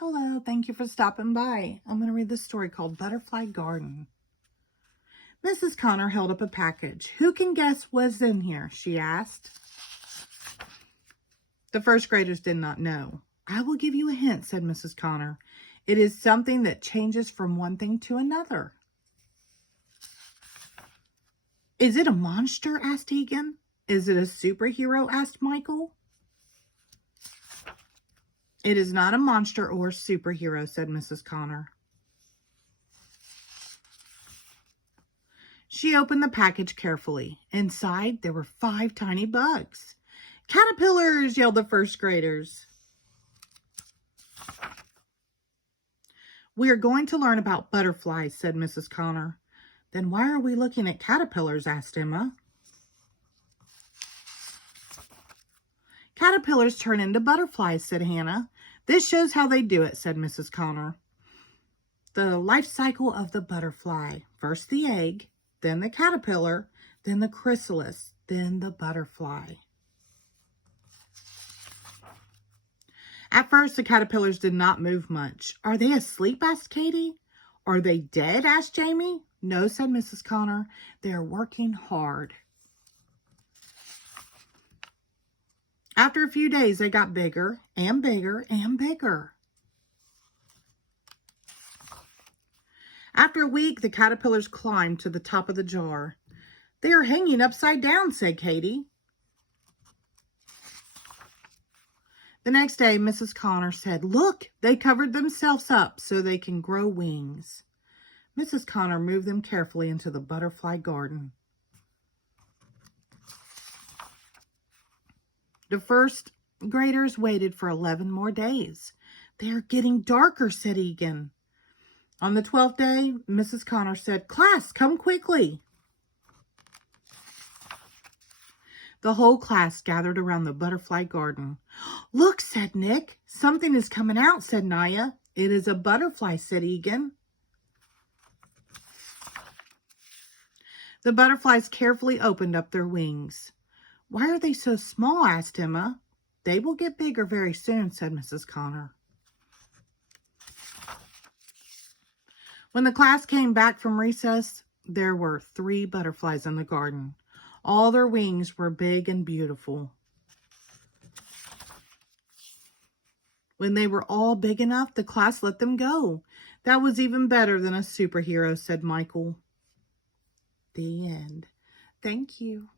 Hello, thank you for stopping by. I'm going to read this story called Butterfly Garden. Mrs. Connor held up a package. Who can guess what's in here? She asked. The first graders did not know. I will give you a hint, said Mrs. Connor. It is something that changes from one thing to another. Is it a monster? Asked Egan. Is it a superhero? Asked Michael. It is not a monster or superhero, said Mrs. Connor. She opened the package carefully. Inside, there were 5 tiny bugs. Caterpillars, yelled the first graders. We are going to learn about butterflies, said Mrs. Connor. Then why are we looking at caterpillars? Asked Emma. Caterpillars turn into butterflies, said Hannah. This shows how they do it, said Mrs. Connor. The life cycle of the butterfly. First the egg, then the caterpillar, then the chrysalis, then the butterfly. At first, the caterpillars did not move much. Are they asleep? Asked Katie. Are they dead? Asked Jamie. No, said Mrs. Connor. They are working hard. After a few days, they got bigger and bigger and bigger. After a week, the caterpillars climbed to the top of the jar. They are hanging upside down, said Katie. The next day, Mrs. Connor said, Look, they covered themselves up so they can grow wings. Mrs. Connor moved them carefully into the butterfly garden. The first graders waited for 11 more days. They are getting darker, said Egan. On the 12th day, Mrs. Connor said, Class, come quickly. The whole class gathered around the butterfly garden. Look, said Nick. Something is coming out, said Naya. It is a butterfly, said Egan. The butterflies carefully opened up their wings. Why are they so small? Asked Emma. They will get bigger very soon, said Mrs. Connor. When the class came back from recess, there were 3 butterflies in the garden. All their wings were big and beautiful. When they were all big enough, the class let them go. That was even better than a superhero, said Michael. The end. Thank you.